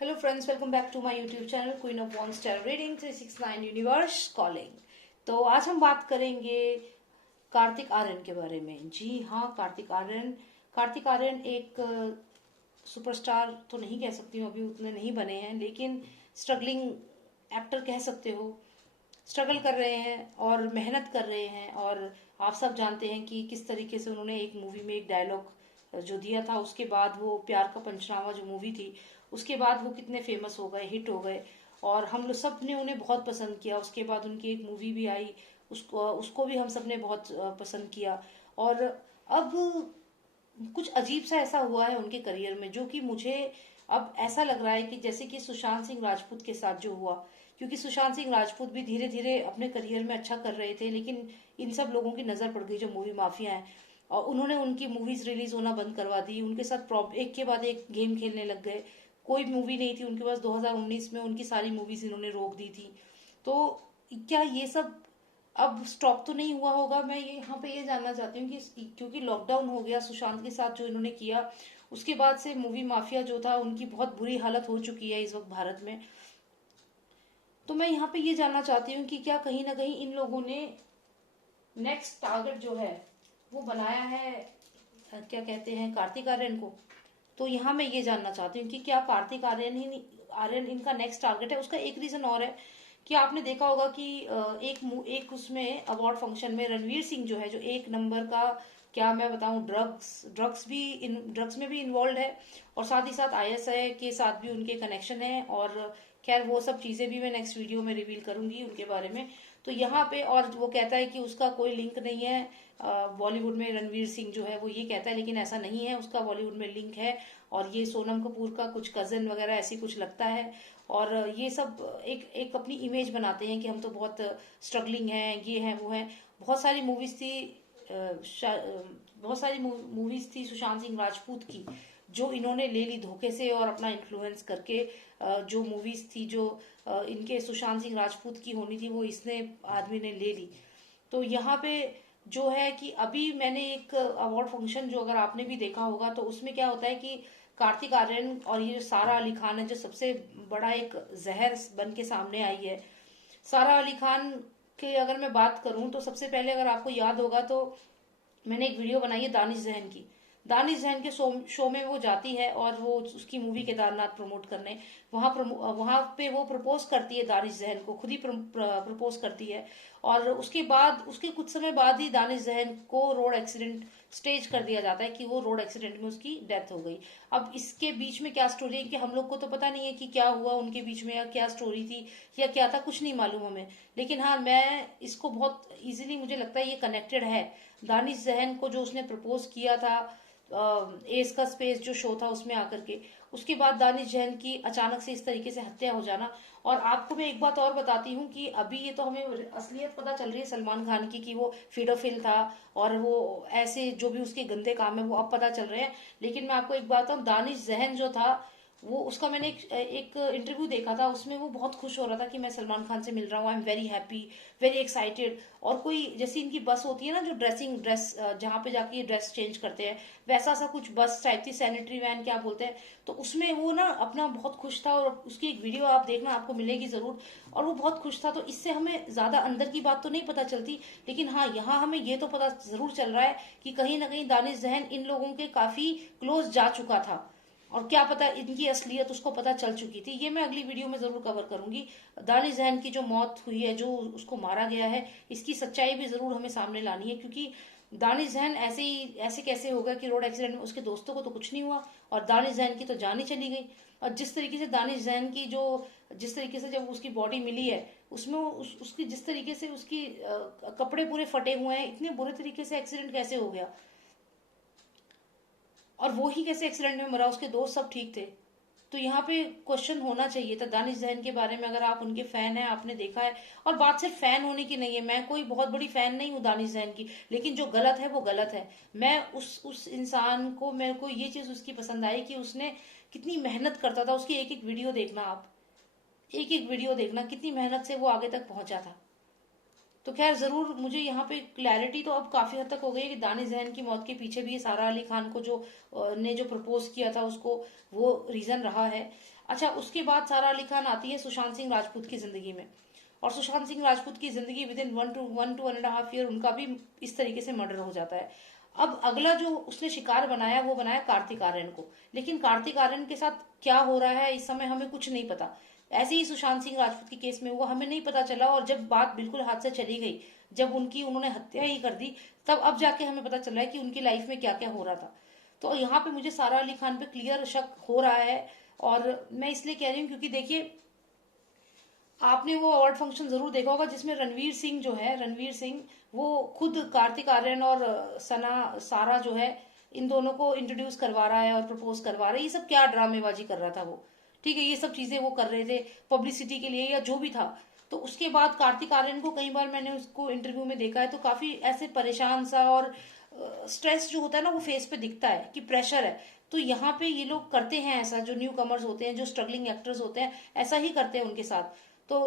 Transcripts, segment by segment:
Hello friends, welcome back to my YouTube channel Queen of Wands Tarot Reading 369 Universe Calling। तो आज हम बात करेंगे कार्तिक आर्यन के बारे में। जी हाँ, कार्तिक आर्यन एक सुपरस्टार तो नहीं कह सकती हूँ, अभी उतने नहीं बने हैं, लेकिन स्ट्रगलिंग एक्टर कह सकते हो। स्ट्रगल कर रहे हैं और मेहनत कर रहे हैं, और आप सब जानते हैं कि किस तरीके से उन्होंने एक मूवी में एक डायलॉग जो दिया था, उसके बाद वो प्यार का पंचनामा जो मूवी थी, उसके बाद वो कितने फेमस हो गए, हिट हो गए, और हम लोग सब ने उन्हें बहुत पसंद किया। उसके बाद उनकी एक मूवी भी आई, उसको भी हम सब ने बहुत पसंद किया। और अब कुछ अजीब सा ऐसा हुआ है उनके करियर में, जो कि मुझे अब ऐसा लग रहा है कि जैसे कि सुशांत सिंह राजपूत के साथ जो हुआ, क्योंकि सुशांत सिंह राजपूत भी धीरे धीरे अपने करियर में अच्छा कर रहे थे, लेकिन इन सब लोगों की नजर पड़ गई जो मूवी माफिया है, और उन्होंने उनकी मूवीज रिलीज होना बंद करवा दी। उनके साथ एक के बाद एक गेम खेलने लग गए। कोई मूवी नहीं थी उनके पास। 2019 में उनकी सारी मूवीज इन्होंने रोक दी थी। तो क्या ये सब अब स्टॉप तो नहीं हुआ होगा? मैं ये यहाँ पे ये जानना चाहती हूँ कि क्योंकि लॉकडाउन हो गया, सुशांत के साथ जो इन्होंने किया, उसके बाद से मूवी माफिया जो था, उनकी बहुत बुरी हालत हो चुकी है इस वक्त भारत में। तो मैं यहाँ पे ये जानना चाहती हूँ कि क्या कहीं ना कहीं इन लोगों ने नेक्स्ट टारगेट जो है वो बनाया है, क्या कहते हैं, कार्तिक आर्यन को। तो यहाँ मैं ये जानना चाहती हूँ कि क्या कार्तिक आर्यन इनका नेक्स्ट टारगेट है। उसका एक रीजन और है कि आपने देखा होगा कि एक उसमें अवार्ड फंक्शन में रणवीर सिंह जो है, जो एक नंबर का, क्या मैं बताऊं, ड्रग्स में भी इन्वॉल्व है, और साथ ही साथ आईएसआई के साथ भी उनके कनेक्शन है। और खैर वो सब चीजें भी मैं नेक्स्ट वीडियो में रिवील करूंगी उनके बारे में। तो यहाँ पे, और वो कहता है कि उसका कोई लिंक नहीं है बॉलीवुड में, रणवीर सिंह जो है वो ये कहता है, लेकिन ऐसा नहीं है, उसका बॉलीवुड में लिंक है, और ये सोनम कपूर का कुछ कजन वगैरह ऐसी कुछ लगता है। और ये सब एक एक अपनी इमेज बनाते हैं कि हम तो बहुत स्ट्रगलिंग हैं, ये हैं, वो हैं। बहुत सारी मूवीज थी सुशांत सिंह राजपूत की, जो इन्होंने ले ली धोखे से और अपना इन्फ्लुएंस करके। जो मूवीज थी जो इनके सुशांत सिंह राजपूत की होनी थी, वो इसने आदमी ने ले ली। तो यहाँ पे जो है कि अभी मैंने एक अवार्ड फंक्शन, जो अगर आपने भी देखा होगा, तो उसमें क्या होता है कि कार्तिक आर्यन और ये जो सारा अली खान है, जो सबसे बड़ा एक जहर बन के सामने आई है। सारा अली खान की अगर मैं बात करूं, तो सबसे पहले अगर आपको याद होगा तो मैंने एक वीडियो बनाई है दानिश जहन की। दानिश जहन के शो में वो जाती है और वो उसकी मूवी केदारनाथ प्रमोट करने, वहां पे वो प्रपोज करती है दानिश जहन को, खुद ही प्रपोज करती है। और उसके बाद, उसके कुछ समय बाद ही दानिश जहन को रोड एक्सीडेंट स्टेज कर दिया जाता है कि वो रोड एक्सीडेंट में उसकी डेथ हो गई। अब इसके बीच में क्या स्टोरी है कि हम लोग को तो पता नहीं है कि क्या हुआ उनके बीच में, या क्या स्टोरी थी, या क्या था, कुछ नहीं मालूम हमें। लेकिन हाँ, मैं इसको बहुत इजीली, मुझे लगता है ये कनेक्टेड है। दानिश जहन को जो उसने प्रपोज किया था एस का स्पेस जो शो था उसमें आकर के, उसके बाद दानिश जहन की अचानक से इस तरीके से हत्या हो जाना। और आपको मैं एक बात और बताती हूँ कि अभी ये तो हमें असलियत पता चल रही है सलमान खान की, कि वो फिडोफिल था, और वो ऐसे जो भी उसके गंदे काम है वो अब पता चल रहे हैं। लेकिन मैं आपको एक बात बताऊं, दानिश जहन जो था, वो उसका मैंने एक इंटरव्यू देखा था, उसमें वो बहुत खुश हो रहा था कि मैं सलमान खान से मिल रहा हूँ, I am very happy, very excited. और कोई जैसी इनकी बस होती है ना, जो ड्रेस जहाँ पे जाके ये ड्रेस चेंज करते हैं, वैसा सा कुछ बस टाइप थी, सैनिटरी वैन क्या बोलते हैं, तो उसमें वो ना अपना बहुत खुश था। और उसकी एक वीडियो आप देखना, आपको मिलेगी जरूर। और वो बहुत खुश था। तो इससे हमें ज्यादा अंदर की बात तो नहीं पता चलती, लेकिन हाँ, यहाँ हमें ये तो पता जरूर चल रहा है कि कहीं ना कहीं दानिश जहन इन लोगों के काफी क्लोज जा चुका था, और क्या पता इनकी असलियत उसको पता चल चुकी थी। ये मैं अगली वीडियो में जरूर कवर करूंगी। दानिश जहन की जो मौत हुई है, जो उसको मारा गया है, इसकी सच्चाई भी जरूर हमें सामने लानी है, क्योंकि दानिश जहन ऐसे कैसे होगा कि रोड एक्सीडेंट में उसके दोस्तों को तो कुछ नहीं हुआ, और दानिश जहन की तो जान ही चली गई। और जिस तरीके से दानिश जहन की जिस तरीके से जब उसकी बॉडी मिली है, उसमें उसकी जिस तरीके से उसकी कपड़े पूरे फटे हुए हैं, इतने बुरे तरीके से एक्सीडेंट कैसे हो गया, और वो ही कैसे एक्सीडेंट में मरा, उसके दोस्त सब ठीक थे। तो यहाँ पे क्वेश्चन होना चाहिए था दानिश जैन के बारे में, अगर आप उनके फैन हैं, आपने देखा है। और बात सिर्फ फैन होने की नहीं है, मैं कोई बहुत बड़ी फैन नहीं हूँ दानिश जैन की, लेकिन जो गलत है वो गलत है। मैं उस इंसान को, मेरे को ये चीज उसकी पसंद आई कि उसने कितनी मेहनत करता था। उसकी एक एक वीडियो देखना, आप एक एक वीडियो देखना, कितनी मेहनत से वो आगे तक पहुंचा था। तो खैर, जरूर मुझे यहाँ पे क्लैरिटी तो अब काफी हद तक हो गई है कि दानिश जैन की मौत के पीछे भी सारा अली खान को जो ने जो प्रपोज किया था उसको, वो रीजन रहा है। अच्छा, उसके बाद सारा अली खान आती है सुशांत सिंह राजपूत की जिंदगी में, और सुशांत सिंह राजपूत की जिंदगी विद इन 1 to 1.5 year उनका भी इस तरीके से मर्डर हो जाता है। अब अगला जो उसने शिकार बनाया वो बनाया कार्तिक आर्यन को, लेकिन कार्तिक आर्यन के साथ क्या हो रहा है इस समय हमें कुछ नहीं पता। ऐसे ही सुशांत सिंह राजपूत के केस में हुआ, हमें नहीं पता चला, और जब बात बिल्कुल हाथ से चली गई, जब उन्होंने हत्या ही कर दी, तब अब जाके हमें पता चला है कि उनकी लाइफ में क्या क्या हो रहा था। तो यहाँ पे मुझे सारा अली खान पे क्लियर शक हो रहा है, और मैं इसलिए कह रही हूँ क्योंकि देखिए, आपने वो अवार्ड फंक्शन जरूर देखा होगा जिसमें रणवीर सिंह जो है, रणवीर सिंह वो खुद कार्तिक आर्यन और सारा जो है, इन दोनों को इंट्रोड्यूस करवा रहा है और प्रपोज करवा रहा है। ये सब क्या ड्रामेबाजी कर रहा था वो, ठीक है, ये सब चीजें वो कर रहे थे पब्लिसिटी के लिए या जो भी था। तो उसके बाद कार्तिक आर्यन को कई बार मैंने उसको इंटरव्यू में देखा है तो काफी ऐसे परेशान सा, और स्ट्रेस जो होता है ना वो फेस पे दिखता है कि प्रेशर है। तो यहाँ पे ये लोग करते हैं ऐसा, जो न्यू कमर्स होते हैं, जो स्ट्रगलिंग एक्टर्स होते हैं, ऐसा ही करते हैं उनके साथ। तो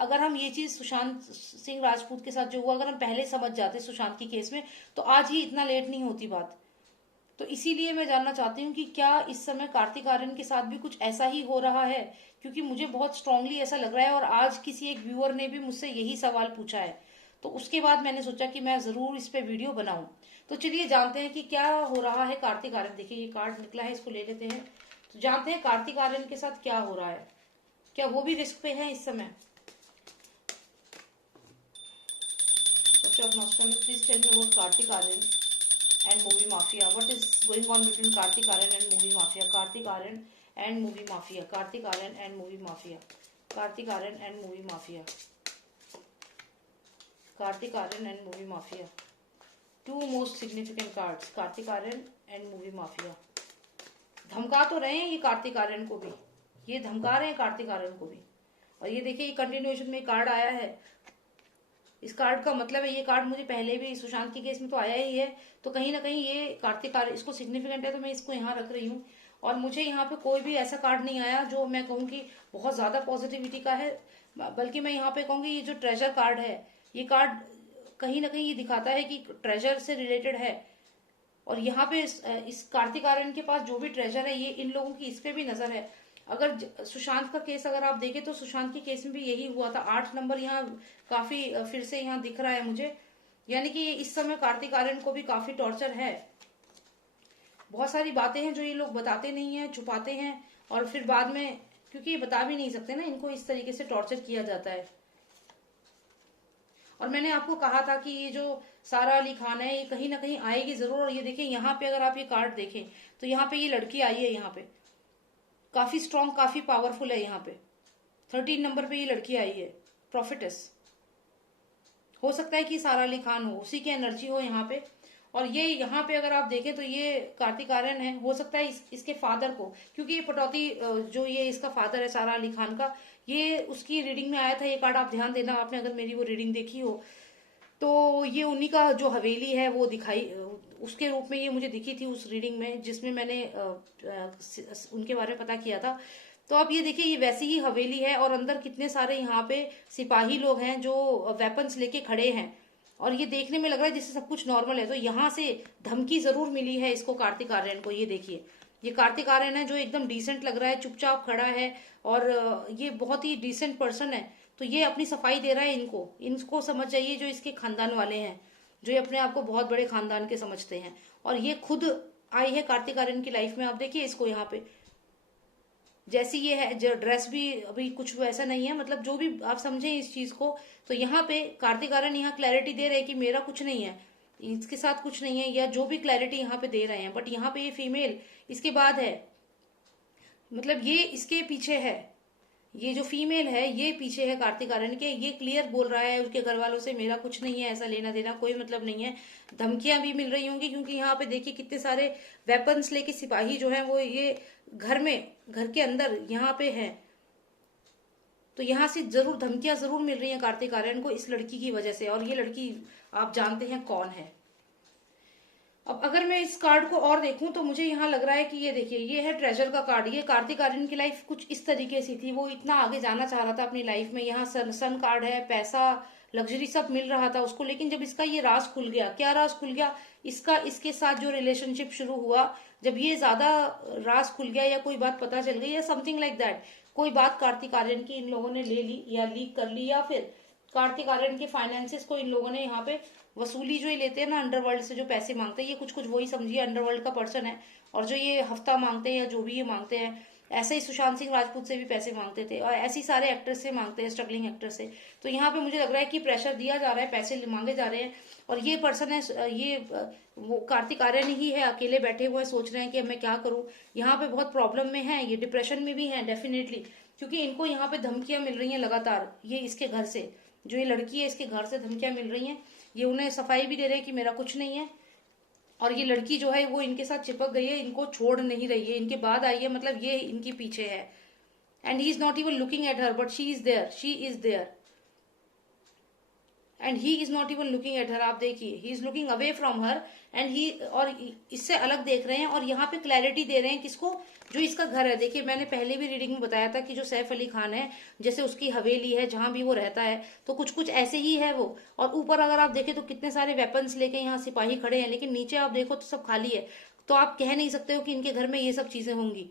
अगर हम ये चीज सुशांत सिंह राजपूत के साथ जो हुआ, अगर हम पहले समझ जाते सुशांत की केस में, तो आज ही इतना लेट नहीं होती बात। तो इसीलिए मैं जानना चाहती हूँ कि क्या इस समय कार्तिक आर्यन के साथ भी कुछ ऐसा ही हो रहा है, क्योंकि मुझे बहुत स्ट्रांगली ऐसा लग रहा है, और आज किसी एक व्यूअर ने भी मुझसे यही सवाल पूछा है। तो उसके बाद मैंने सोचा कि मैं जरूर इस पे वीडियो बनाऊं। तो चलिए जानते हैं कि क्या हो रहा है कार्तिक आर्यन। देखिए, ये कार्ड निकला है, इसको ले लेते हैं। तो जानते हैं कार्तिक आर्यन के साथ क्या हो रहा है, क्या वो भी रिस्क पे है इस समय। Please tell me about Kartik Aaryan and movie mafia. What is going on between Kartik Aryan and movie mafia? Kartik Aryan and movie mafia. Kartik Aryan and movie mafia. Kartik Aryan and movie mafia. Kartik Aryan and movie mafia. Two most significant cards. Kartik Aryan and movie mafia. धमका तो रहे हैं ये कार्तिक आर्यन को भी, ये धमका रहे हैं कार्तिक आर्यन को भी। और ये देखिए, ये कंटिन्यूएशन में कार्ड आया है। इस कार्ड का मतलब है, ये कार्ड मुझे पहले भी सुशांत के केस में तो आया ही है, तो कहीं ना कहीं ये कार्तिक आर्यन इसको सिग्निफिकेंट है, तो मैं इसको यहाँ रख रही हूँ। और मुझे यहाँ पे कोई भी ऐसा कार्ड नहीं आया जो मैं कहूँ कि बहुत ज्यादा पॉजिटिविटी का है, बल्कि मैं यहाँ पे कहूँगी ये जो ट्रेजर कार्ड है, ये कार्ड कहीं ना कहीं ये दिखाता है कि ट्रेजर से रिलेटेड है। और यहाँ पे इस कार्तिक आर्यन के पास जो भी ट्रेजर है, ये इन लोगों की इस पे भी नजर है। अगर सुशांत का केस अगर आप देखें तो सुशांत के केस में भी यही हुआ था। 8 नंबर यहाँ काफी फिर से यहाँ दिख रहा है मुझे, यानी कि इस समय कार्तिक आर्यन को भी काफी टॉर्चर है। बहुत सारी बातें हैं जो ये लोग बताते नहीं है, छुपाते हैं, और फिर बाद में, क्योंकि ये बता भी नहीं सकते ना, इनको इस तरीके से टॉर्चर किया जाता है। और मैंने आपको कहा था कि ये जो सारा अली खान है, ये कहीं ना कहीं आएगी जरूर। और ये देखिए, यहाँ पे अगर आप ये कार्ड देखें तो यहाँ पे ये लड़की आई है, यहाँ पे काफी स्ट्रॉन्ग, काफी पावरफुल है। यहाँ पे 13 नंबर पे ये लड़की आई है, प्रॉफिटेस। हो सकता है कि सारा अली खान हो, उसी की एनर्जी हो यहाँ पे। और ये यहाँ पे अगर आप देखें तो ये कार्तिक आर्यन है, हो सकता है इसके फादर को, क्योंकि ये पटौती जो ये इसका फादर है सारा अली खान का, ये उसकी रीडिंग में आया था ये कार्ड। आप ध्यान देना, आपने अगर मेरी वो रीडिंग देखी हो तो ये उन्हीं का जो हवेली है वो दिखाई, उसके रूप में ये मुझे दिखी थी उस रीडिंग में जिसमें मैंने उनके बारे में पता किया था। तो अब ये देखिए, ये वैसी ही हवेली है, और अंदर कितने सारे यहाँ पे सिपाही लोग हैं जो वेपन्स लेके खड़े हैं, और ये देखने में लग रहा है जैसे सब कुछ नॉर्मल है। तो यहाँ से धमकी जरूर मिली है इसको, कार्तिक आर्यन को। ये देखिए, ये कार्तिक आर्यन है जो एकदम डिसेंट लग रहा है, चुपचाप खड़ा है, और ये बहुत ही डिसेंट पर्सन है। तो ये अपनी सफाई दे रहा है इनको समझ जाइए, जो इसके खानदान वाले हैं, जो ये अपने आप को बहुत बड़े खानदान के समझते हैं। और ये खुद आई है कार्तिक आर्यन की लाइफ में। आप देखिए इसको यहाँ पे, जैसी ये है, जो ड्रेस भी अभी कुछ वैसा नहीं है, मतलब जो भी आप समझे इस चीज को। तो यहाँ पे कार्तिक आर्यन यहाँ क्लैरिटी दे रहे हैं कि मेरा कुछ नहीं है, इसके साथ कुछ नहीं है, या जो भी क्लैरिटी यहाँ पे दे रहे हैं। बट यहाँ पे ये फीमेल इसके बाद है, मतलब ये इसके पीछे है, ये जो फीमेल है ये पीछे है कार्तिक आर्यन के। ये क्लियर बोल रहा है उसके घर वालों से, मेरा कुछ नहीं है, ऐसा लेना देना कोई मतलब नहीं है। धमकियां भी मिल रही होंगी, क्योंकि यहाँ पे देखिए कितने सारे वेपन्स लेके सिपाही जो है वो ये घर के अंदर यहाँ पे है। तो यहाँ से जरूर धमकियां जरूर मिल रही हैं कार्तिक आर्यन को इस लड़की की वजह से। और ये लड़की आप जानते हैं कौन है। अब अगर मैं इस कार्ड को और देखूं तो मुझे यहाँ लग रहा है कि ये देखिए, ये है ट्रेजर का कार्ड। ये कार्तिक आर्यन की लाइफ कुछ इस तरीके से थी, वो इतना आगे जाना चाह रहा था अपनी लाइफ में। यहाँ सन कार्ड है, पैसा, लग्जरी सब मिल रहा था उसको, लेकिन जब इसका ये राज खुल गया, क्या राज खुल गया इसका, इसके साथ जो रिलेशनशिप शुरू हुआ, जब ये ज्यादा राज खुल गया या कोई बात पता चल गई या समथिंग लाइक दैट, कोई बात कार्तिक आर्यन की इन लोगों ने ले ली या लीक कर ली, या फिर कार्तिक आर्यन के फाइनेंसेस को इन लोगों ने यहाँ पे वसूली जो ये लेते हैं ना अंडरवर्ल्ड से, जो पैसे मांगते हैं, ये कुछ कुछ वही समझिए अंडरवर्ल्ड का पर्सन है, और जो ये हफ्ता मांगते हैं या जो भी ये मांगते हैं, ऐसे ही सुशांत सिंह राजपूत से भी पैसे मांगते थे और ऐसे ही सारे एक्टर्स से मांगते हैं, स्ट्रगलिंग एक्टर से। तो यहाँ पे मुझे लग रहा है कि प्रेशर दिया जा रहा है, पैसे मांगे जा रहे हैं, और ये पर्सन है, ये वो कार्तिक आर्यन ही है, अकेले बैठे हुए सोच रहे हैं कि मैं क्या करूं। यहाँ पे बहुत प्रॉब्लम में है, ये डिप्रेशन में भी है डेफिनेटली, क्योंकि इनको यहाँ पे धमकियां मिल रही हैं लगातार, ये इसके घर से, जो ये लड़की है इसके घर से धमकियां मिल रही हैं, ये उन्हें सफाई भी दे रहे हैं कि मेरा कुछ नहीं है, और ये लड़की जो है वो इनके साथ चिपक गई है, इनको छोड़ नहीं रही है, इनके बाद आई है, मतलब ये इनके पीछे है, and he is not even looking at her but she is there, she is there, and he is not even looking at her. आप देखिए, he is looking away from her, and he, और इससे अलग देख रहे हैं, और यहाँ पे क्लैरिटी दे रहे हैं किसको, जो इसका घर है। देखिए मैंने पहले भी रीडिंग में बताया था कि जो सैफ अली खान है, जैसे उसकी हवेली है जहां भी वो रहता है, तो कुछ कुछ ऐसे ही है वो, और ऊपर अगर आप देखें तो कितने सारे वेपन्स लेके यहाँ सिपाही खड़े हैं, लेकिन नीचे आप देखो तो सब खाली है, तो आप कह नहीं सकते हो कि इनके घर में ये सब चीजें होंगी।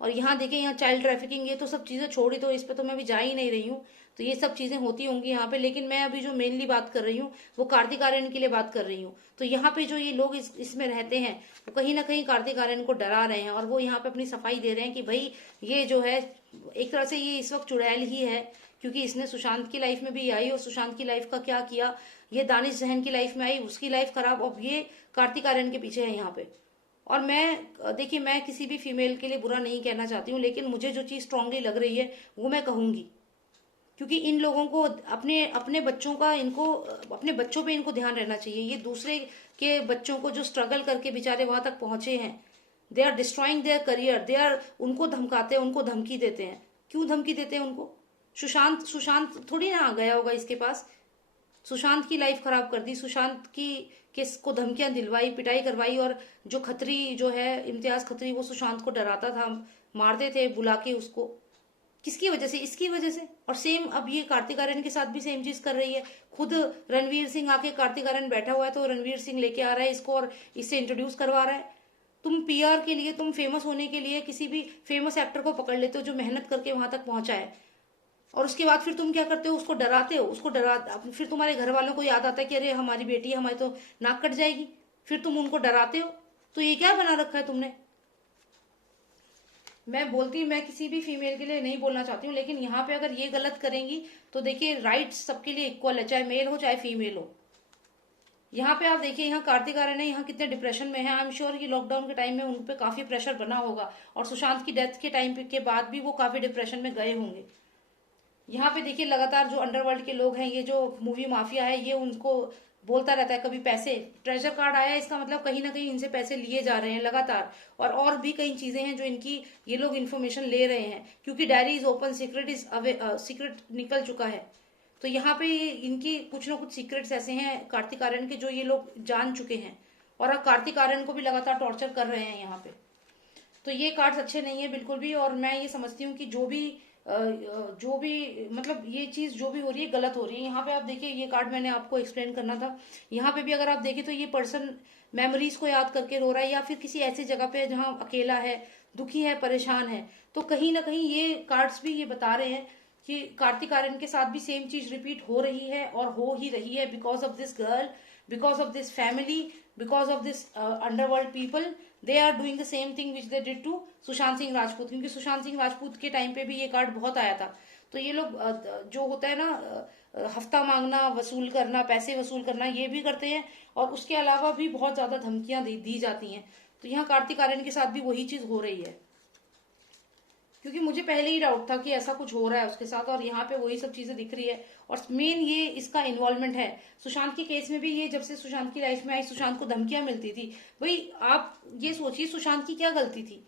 और यहाँ देखिए, यहाँ चाइल्ड ट्रैफिकिंग, ये तो सब चीजें छोड़ी, तो इस पे तो मैं भी जा ही नहीं रही हूँ, तो ये सब चीजें होती होंगी यहाँ पे, लेकिन मैं अभी जो मेनली बात कर रही हूँ वो कार्तिक आर्यन के लिए बात कर रही हूँ। तो यहाँ पे जो ये लोग इसमें रहते हैं, वो कहीं ना कहीं कार्तिक आर्यन को डरा रहे हैं, और वो यहाँ पे अपनी सफाई दे रहे हैं कि भाई ये जो है एक तरह से ये इस वक्त चुड़ैल ही है, क्योंकि इसने सुशांत की लाइफ में भी आई, और सुशांत की लाइफ का क्या किया, ये दानिश जहन की लाइफ में आई, उसकी लाइफ खराब, और ये कार्तिक आर्यन के पीछे है यहाँ पे। और मैं देखिए, मैं किसी भी फीमेल के लिए बुरा नहीं कहना चाहती हूँ, लेकिन मुझे जो चीज स्ट्रांगली लग रही है वो मैं कहूंगी, क्योंकि इन लोगों को अपने अपने बच्चों का, इनको अपने बच्चों पे इनको ध्यान रहना चाहिए। ये दूसरे के बच्चों को जो स्ट्रगल करके बेचारे वहां तक पहुंचे हैं, they are destroying their career, they are, उनको धमकाते हैं, उनको धमकी देते हैं। क्यों धमकी देते हैं उनको? सुशांत सुशांत थोड़ी ना आ गया होगा इसके पास, सुशांत की लाइफ खराब कर दी, सुशांत की किस को धमकियां दिलवाई, पिटाई करवाई, और जो खत्री जो है इम्तियाज खत्री, वो सुशांत को डराता था, मारते थे बुला के उसको, किसकी वजह से? इसकी वजह से। और सेम अब ये कार्तिक आर्यन के साथ भी सेम चीज कर रही है। खुद रणवीर सिंह आके, कार्तिक आर्यन बैठा हुआ है तो रणवीर सिंह लेके आ रहा है इसको और इससे इंट्रोड्यूस करवा रहा है। तुम पीआर के लिए, तुम फेमस होने के लिए किसी भी फेमस एक्टर को पकड़ लेते हो जो मेहनत करके वहां तक पहुंचा है, और उसके बाद फिर तुम क्या करते हो? उसको डराते हो, उसको डरा, फिर तुम्हारे घर वालों को याद आता है कि अरे हमारी बेटी है, हमारी तो नाक कट जाएगी, फिर तुम उनको डराते हो। तो ये क्या बना रखा है तुमने? मैं बोलती, मैं किसी भी फीमेल के लिए नहीं बोलना चाहती हूँ, लेकिन यहाँ पे अगर ये गलत करेंगी तो देखिए, राइट्स सबके लिए इक्वल है, चाहे मेल हो चाहे फीमेल हो। यहाँ पे आप देखिए, यहाँ कार्तिक आर्यन है, यहाँ कितने डिप्रेशन में है। आई एम श्योर कि लॉकडाउन के टाइम में उन पे काफी प्रेशर बना होगा, और सुशांत की डेथ के टाइम के बाद भी वो काफी डिप्रेशन में गए होंगे। यहाँ पे देखिए, लगातार जो अंडरवर्ल्ड के लोग हैं, ये जो मूवी माफिया है, ये उनको बोलता रहता है कभी पैसे, ट्रेजर कार्ड आया, इसका मतलब कहीं ना कहीं इनसे पैसे लिए जा रहे हैं लगातार, और भी कई चीजें हैं जो इनकी, ये लोग इन्फॉर्मेशन ले रहे हैं, क्योंकि diary is open, secret is secret निकल चुका है। तो यहाँ पे इनकी कुछ ना कुछ सीक्रेट्स ऐसे हैं कार्तिक आर्यन के, जो ये लोग जान चुके हैं, और अब कार्तिक आर्यन को भी लगातार टॉर्चर कर रहे हैं यहाँ पे। तो ये कार्ड्स अच्छे नहीं है बिल्कुल भी, और मैं ये समझती हूँ कि जो भी मतलब ये चीज जो भी हो रही है गलत हो रही है। यहाँ पे आप देखिए, ये कार्ड मैंने आपको एक्सप्लेन करना था, यहाँ पे भी अगर आप देखें तो ये पर्सन मेमोरीज को याद करके रो रहा है, या फिर किसी ऐसी जगह पे जहाँ अकेला है, दुखी है, परेशान है। तो कहीं ना कहीं ये कार्ड्स भी ये बता रहे हैं कि कार्तिक आर्यन के साथ भी सेम चीज रिपीट हो रही है, और हो ही रही है, because of this girl, because of this family, because of this underworld people, they are doing the same thing which they did to Sushant Singh Rajput. क्योंकि सुशांत सिंह राजपूत के टाइम पे भी ये कार्ड बहुत आया था। तो ये लोग जो होता है ना, हफ्ता मांगना, वसूल करना, पैसे वसूल करना, ये भी करते हैं, और उसके अलावा भी बहुत ज्यादा धमकियां दी जाती हैं। तो यहाँ कार्तिक आर्यन के साथ भी वही चीज हो रही है, क्योंकि मुझे पहले ही डाउट था कि ऐसा कुछ हो रहा है उसके साथ, और यहाँ पे वही सब चीजें दिख रही है। और मेन ये इसका इन्वॉल्वमेंट है। सुशांत के केस में भी ये, जब से सुशांत की लाइफ में आई, सुशांत को धमकियां मिलती थी। भाई आप ये सोचिए, सुशांत की क्या गलती थी?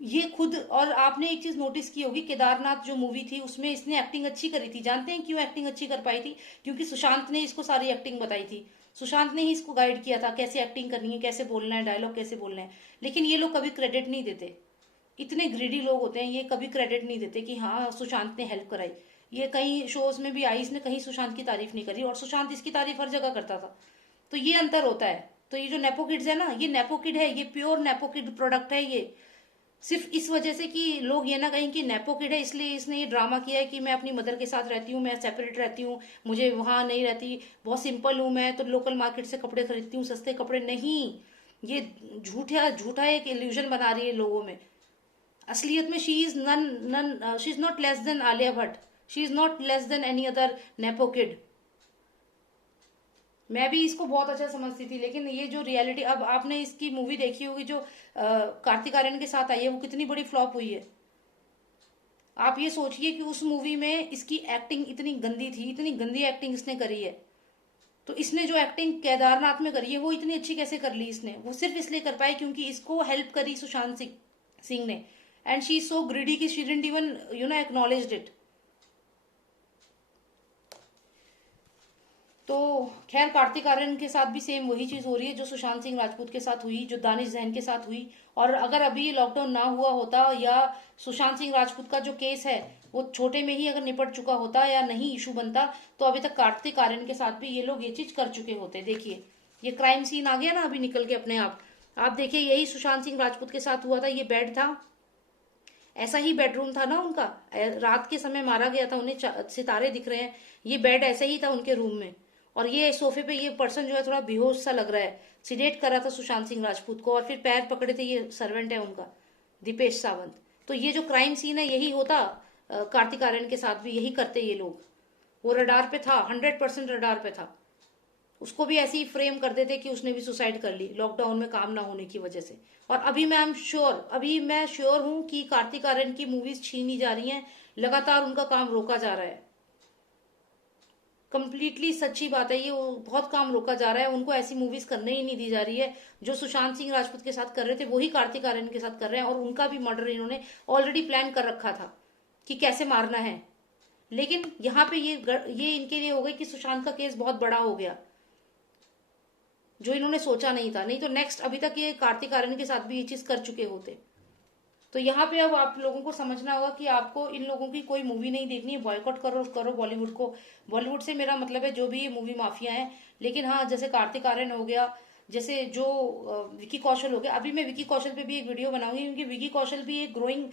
ये खुद, और आपने एक चीज नोटिस की होगी, केदारनाथ जो मूवी थी उसमें इसने एक्टिंग अच्छी करी थी। जानते हैं क्यों एक्टिंग अच्छी कर पाई थी? क्योंकि सुशांत ने इसको सारी एक्टिंग बताई थी, सुशांत ने ही इसको गाइड किया था कैसे एक्टिंग करनी है, कैसे बोलना है, डायलॉग कैसे बोलना है। लेकिन ये लोग कभी क्रेडिट नहीं देते, इतने ग्रीडी लोग होते हैं, ये कभी क्रेडिट नहीं देते कि हाँ सुशांत ने हेल्प कराई। ये कई शोज में भी आई, इसने कहीं सुशांत की तारीफ नहीं करी, और सुशांत इसकी तारीफ हर जगह करता था। तो ये अंतर होता है। तो ये जो नेपो किड्स है ना, ये नेपो किड है, ये प्योर नेपो किड प्रोडक्ट है। ये सिर्फ इस वजह से कि लोग ये ना कहें कि नेपो किड है इसलिए इसने ये ड्रामा किया है कि मैं अपनी मदर के साथ रहती हूँ, मैं सेपरेट रहती हूँ, मुझे वहां नहीं रहती, बहुत सिंपल हूं मैं, तो लोकल मार्केट से कपड़े खरीदती हूँ, सस्ते कपड़े। नहीं, ये झूठा झूठा एक इल्यूजन बना रही है लोगों में। असलियत में she is none she is not less than Alia Bhatt, she is not less than any other nepo kid. मैं भी इसको बहुत अच्छा समझती थी, लेकिन ये जो रियलिटी, अब आपने इसकी मूवी देखी होगी जो कार्तिक आर्यन के साथ आई है, वो कितनी बड़ी फ्लॉप हुई है। आप ये सोचिए कि उस मूवी में इसकी एक्टिंग इतनी गंदी थी, इतनी गंदी एक्टिंग इसने करी है। तो इसने जो एक्टिंग केदारनाथ में करी है वो इतनी अच्छी कैसे कर ली इसने? वो सिर्फ इसलिए कर पाई क्योंकि इसको हेल्प करी सुशांत सिंह ने। And she is so greedy कि she didn't even acknowledged it. तो खैर, कार्तिक आर्यन के साथ भी सेम वही चीज हो रही है जो सुशांत सिंह राजपूत के साथ हुई, जो दानिश जैन के साथ हुई। और अगर अभी लॉकडाउन ना हुआ होता, या सुशांत सिंह राजपूत का जो केस है वो छोटे में ही अगर निपट चुका होता या नहीं इशू बनता, तो अभी तक कार्तिक आर्यन के साथ भी ये लोग ये चीज कर चुके होते। देखिए, ये क्राइम सीन आ गया ना अभी निकल के अपने आप देखिए, यही सुशांत सिंह राजपूत के साथ हुआ था। ये बेड था, ऐसा ही बेडरूम था ना उनका, रात के समय मारा गया था उन्हें, सितारे दिख रहे हैं, ये बेड ऐसे ही था उनके रूम में। और ये सोफे पे ये पर्सन जो है थोड़ा बेहोश सा लग रहा है, सिडेट कर रहा था सुशांत सिंह राजपूत को, और फिर पैर पकड़े थे, ये सर्वेंट है उनका दीपेश सावंत। तो ये जो क्राइम सीन है यही होता कार्तिक आर्यन के साथ भी, यही करते ये लोग। वो रडार पे था, 100% रडार पे था। उसको भी ऐसे ही फ्रेम कर देते कि उसने भी सुसाइड कर ली लॉकडाउन में काम ना होने की वजह से। और अभी मैं श्योर हूं कि कार्तिक आर्यन की मूवीज छीनी जा रही हैं, लगातार उनका काम रोका जा रहा है। कंप्लीटली सच्ची बात है ये, बहुत काम रोका जा रहा है, उनको ऐसी मूवीज करने ही नहीं दी जा रही है। जो सुशांत सिंह राजपूत के साथ कर रहे थे वही कार्तिक आर्यन के साथ कर रहे हैं, और उनका भी मर्डर इन्होंने ऑलरेडी प्लान कर रखा था कि कैसे मारना है। लेकिन यहाँ पे ये इनके लिए हो गई कि सुशांत का केस बहुत बड़ा हो गया, जो इन्होंने सोचा नहीं था। नहीं तो नेक्स्ट अभी तक ये कार्तिक आर्यन के साथ भी ये चीज कर चुके होते। तो यहाँ पे अब आप लोगों को समझना होगा कि आपको इन लोगों की कोई मूवी नहीं देखनी है, बॉयकॉट करो बॉलीवुड को। बॉलीवुड से मेरा मतलब है जो भी ये मूवी माफिया है। लेकिन हाँ, जैसे कार्तिक आर्यन हो गया, जैसे जो विकी कौशल हो गया, अभी मैं विकी कौशल पे भी एक वीडियो बनाऊंगी, क्योंकि विकी कौशल भी एक ग्रोइंग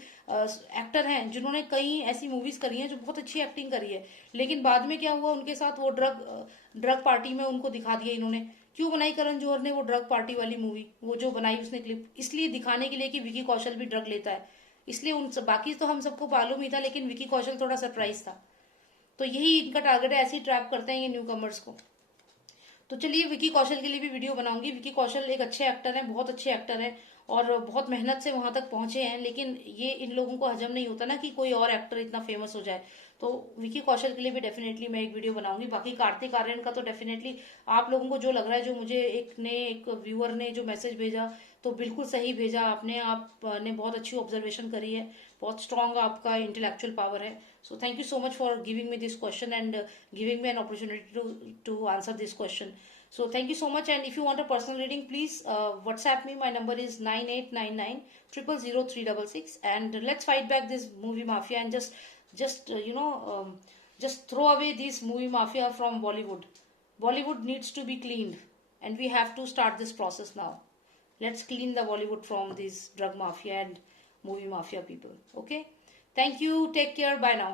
एक्टर हैं जिन्होंने कई ऐसी मूवीज करी हैं जो बहुत अच्छी एक्टिंग करी है। लेकिन बाद में क्या हुआ उनके साथ, वो ड्रग पार्टी में उनको दिखा दिया इन्होंने। क्यों बनाई करण जौहर ने वो ड्रग पार्टी वाली मूवी, वो जो बनाई उसने क्लिप, इसलिए दिखाने के लिए कि विकी कौशल भी ड्रग लेता है। इसलिए बाकी तो हम सबको मालूम ही था, लेकिन विकी कौशल थोड़ा सरप्राइज था। तो यही इनका टारगेट है, ऐसे ही ट्रैप करते हैं ये न्यू कमर्स को। तो चलिए, विकी कौशल के लिए भी वीडियो बनाऊंगी। विकी कौशल एक अच्छे एक्टर हैं, बहुत अच्छे एक्टर हैं, और बहुत मेहनत से वहां तक पहुंचे हैं। लेकिन ये इन लोगों को हजम नहीं होता ना कि कोई और एक्टर इतना फेमस हो जाए। तो विकी कौशल के लिए भी डेफिनेटली मैं एक वीडियो बनाऊंगी। बाकी कार्तिक आर्यन का तो डेफिनेटली आप लोगों को जो लग रहा है, जो मुझे एक व्यूअर ने जो मैसेज भेजा, तो बिल्कुल सही भेजा आपने। आपने बहुत अच्छी ऑब्जर्वेशन करी है, बहुत स्ट्रांग आपका इंटेलेक्चुअल पावर है। So thank you so much for giving me this question and giving me an opportunity to answer this question. So thank you so much. And if you want a personal reading, please WhatsApp me. My number is 9899 0000366. And let's fight back this movie mafia and just throw away this movie mafia from Bollywood. Bollywood needs to be cleaned, and we have to start this process now. Let's clean the Bollywood from this drug mafia and movie mafia people. Okay. Thank you. Take care. Bye now.